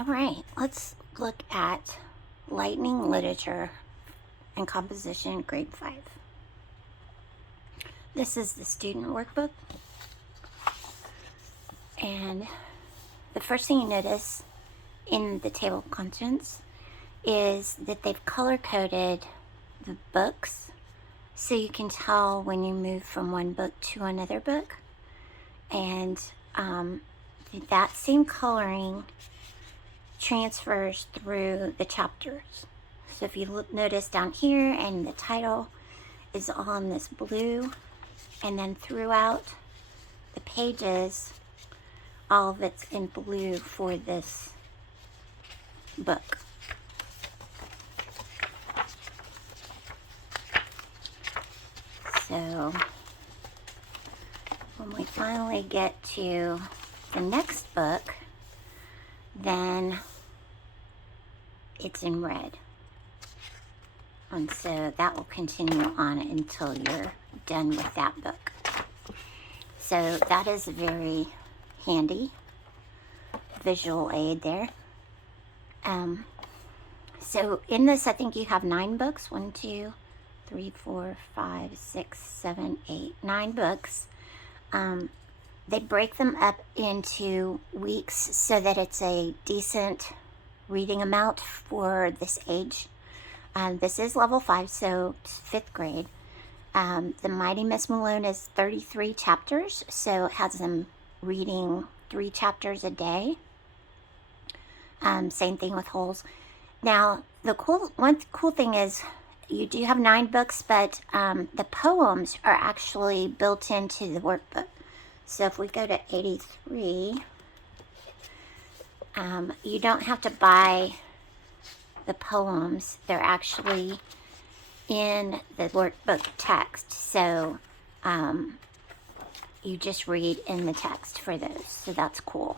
All right, let's look at Lightning Literature and Composition, Grade 5. This is the student workbook. And the first thing you notice in the table of contents is that they've color-coded the books so you can tell when you move from one book to another book. And that same coloring transfers through the chapters. So if you notice down here, and the title is on this blue, and then throughout the pages, all of it's in blue for this book. So when we finally get to the next book, then it's in red. And so that will continue on until you're done with that book. So that is a very handy visual aid there. So in this, I think you have 9 books. 1, 2, 3, 4, 5, 6, 7, 8, 9 books. They break them up into weeks so that it's a decent reading amount for this age. This is level 5, so it's 5th grade. The Mighty Miss Malone is 33 chapters, so it has them reading 3 chapters a day. Same thing with Holes. Now, one cool thing is you do have 9 books, but the poems are actually built into the workbook. So if we go to 83, you don't have to buy the poems. They're actually in the workbook text. So you just read in the text for those. So that's cool.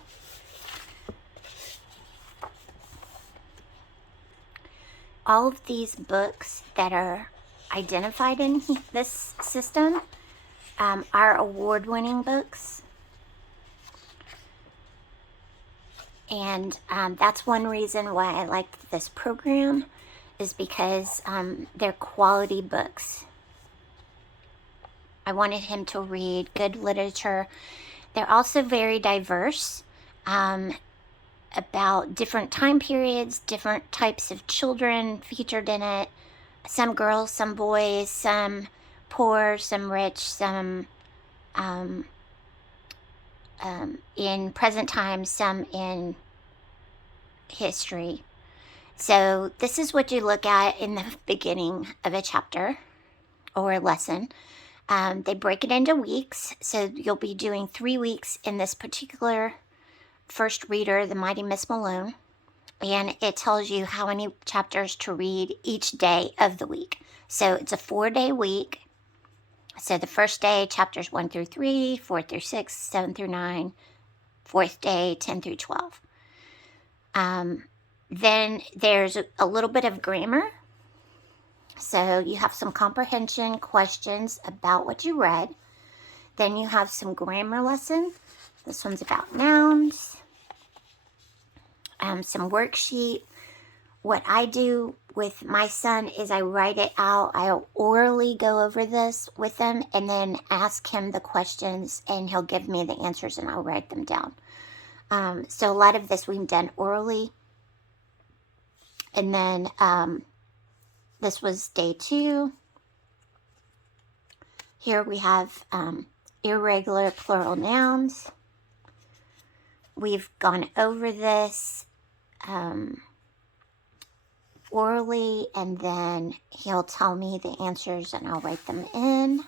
All of these books that are identified in this system are award-winning books. And that's one reason why I liked this program, is because they're quality books. I wanted him to read good literature. They're also very diverse about different time periods, different types of children featured in it. Some girls, some boys, some poor, some rich, some in present time, some in history. So this is what you look at in the beginning of a chapter or a lesson. They break it into weeks, so you'll be doing 3 weeks in this particular first reader, the Mighty Miss Malone, and it tells you how many chapters to read each day of the week. So it's a 4-day week. So the first day, chapters 1 through 3, 4 through 6, 7 through 9, 4th day, 10 through 12. Then there's a little bit of grammar. So you have some comprehension questions about what you read. Then you have some grammar lesson. This one's about nouns. Some worksheet. What I do with my son is I write it out. I'll orally go over this with him and then ask him the questions, and he'll give me the answers and I'll write them down. So a lot of this we've done orally. And then this was day 2. Here we have irregular plural nouns. We've gone over this orally, and then he'll tell me the answers and I'll write them in.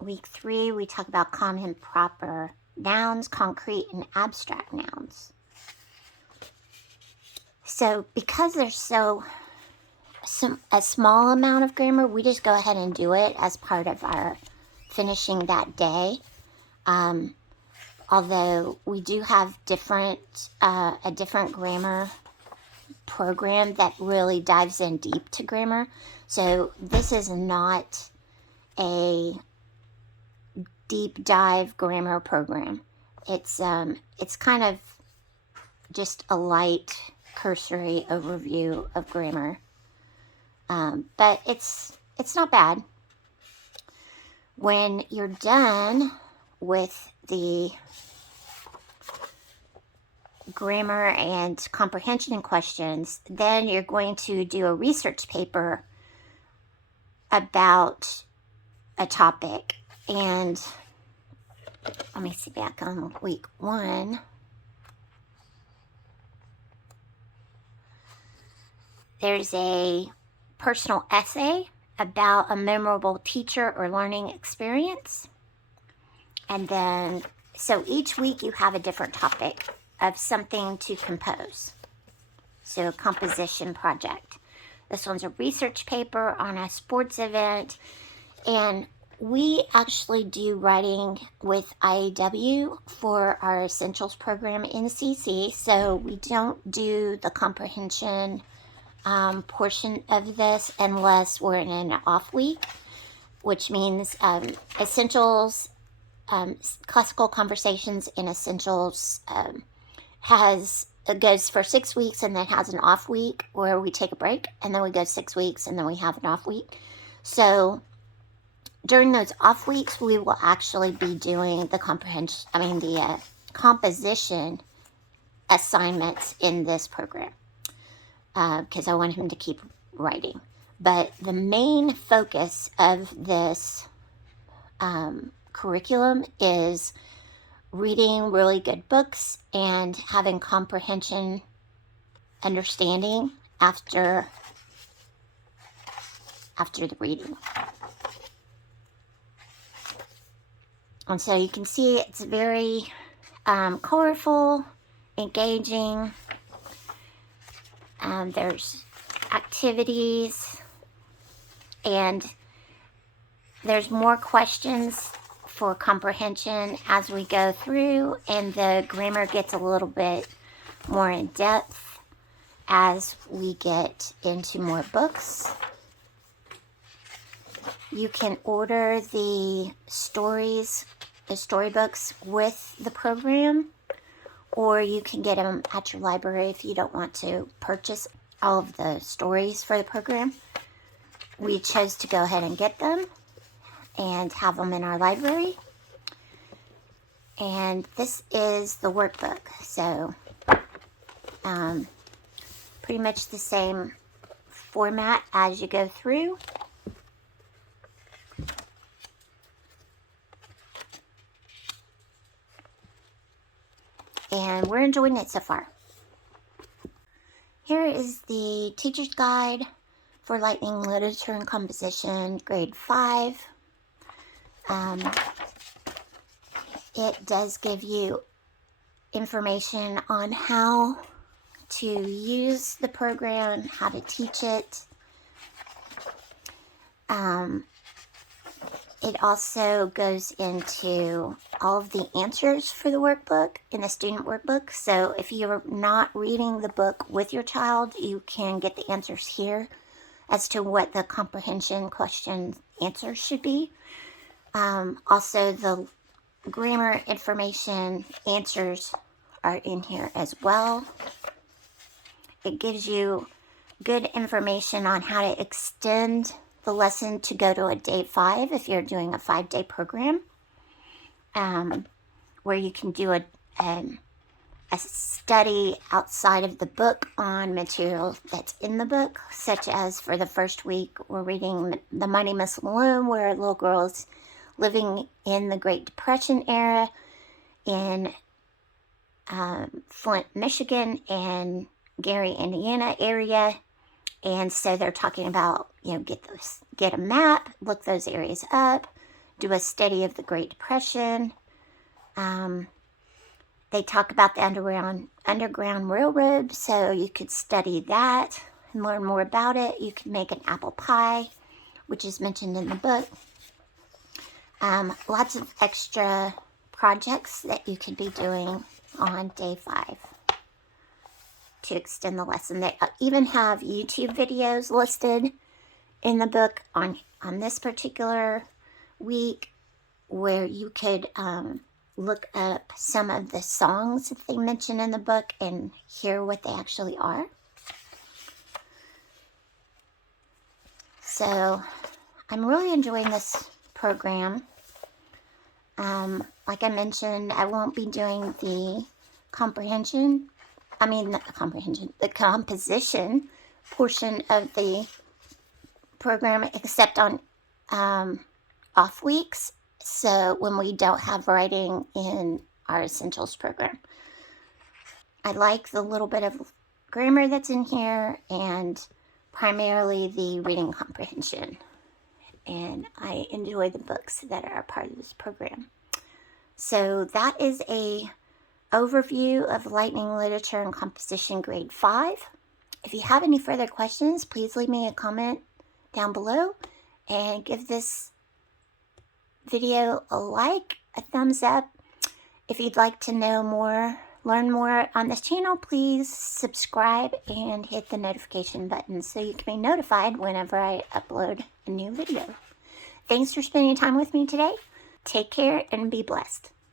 Week 3, we talk about common and proper nouns, concrete and abstract nouns. So because there's a small amount of grammar, we just go ahead and do it as part of our finishing that day. Although we do have a different grammar program that really dives in deep to grammar. So this is not a deep dive grammar program. It's kind of just a light cursory overview of grammar, but it's not bad. When you're done with the grammar and comprehension questions, then you're going to do a research paper about a topic. And let me see, back on week 1. There's a personal essay about a memorable teacher or learning experience. And then, so each week you have a different topic of something to compose. So a composition project. This one's a research paper on a sports event. And we actually do writing with IAW for our Essentials program in CC. So we don't do the comprehension portion of this unless we're in an off week, which means Essentials, Classical Conversations in Essentials goes for 6 weeks and then has an off week where we take a break, and then we go 6 weeks and then we have an off week. So during those off weeks, we will actually be doing the composition assignments in this program, because I want him to keep writing. But the main focus of this curriculum is reading really good books and having comprehension understanding after the reading. And so you can see it's very colorful, engaging. There's activities, and there's more questions for comprehension as we go through, and the grammar gets a little bit more in depth as we get into more books. You can order the storybooks with the program, or you can get them at your library if you don't want to purchase all of the stories for the program. We chose to go ahead and get them and have them in our library. And this is the workbook. So pretty much the same format as you go through. And we're enjoying it so far. Here is the teacher's guide for Lightning Literature and Composition, grade 5. It does give you information on how to use the program, how to teach it. It also goes into all of the answers for the workbook in the student workbook. So if you're not reading the book with your child, you can get the answers here as to what the comprehension question answers should be. Also, the grammar information answers are in here as well. It gives you good information on how to extend the lesson to go to a day 5 if you're doing a 5-day program, where you can do a study outside of the book on material that's in the book, such as for the first week we're reading The Mighty Miss Malone, where a little girl is living in the Great Depression era in Flint, Michigan, and Gary, Indiana area. And so they're talking about, get a map, look those areas up, do a study of the Great Depression. They talk about the Underground Railroad, so you could study that and learn more about it. You could make an apple pie, which is mentioned in the book. Lots of extra projects that you could be doing on day 5 to extend the lesson. They even have YouTube videos listed in the book on this particular week, where you could look up some of the songs that they mention in the book and hear what they actually are. So I'm really enjoying this program. Like I mentioned, I won't be doing the composition portion of the program except on off weeks. So when we don't have writing in our essentials program. I like the little bit of grammar that's in here and primarily the reading comprehension. And I enjoy the books that are a part of this program. So that is a overview of Lightning Literature and Composition Grade 5. If you have any further questions, please leave me a comment down below and give this video a like, a thumbs up. If you'd like to know more, learn more on this channel, please subscribe and hit the notification button so you can be notified whenever I upload a new video. Thanks for spending time with me today. Take care and be blessed.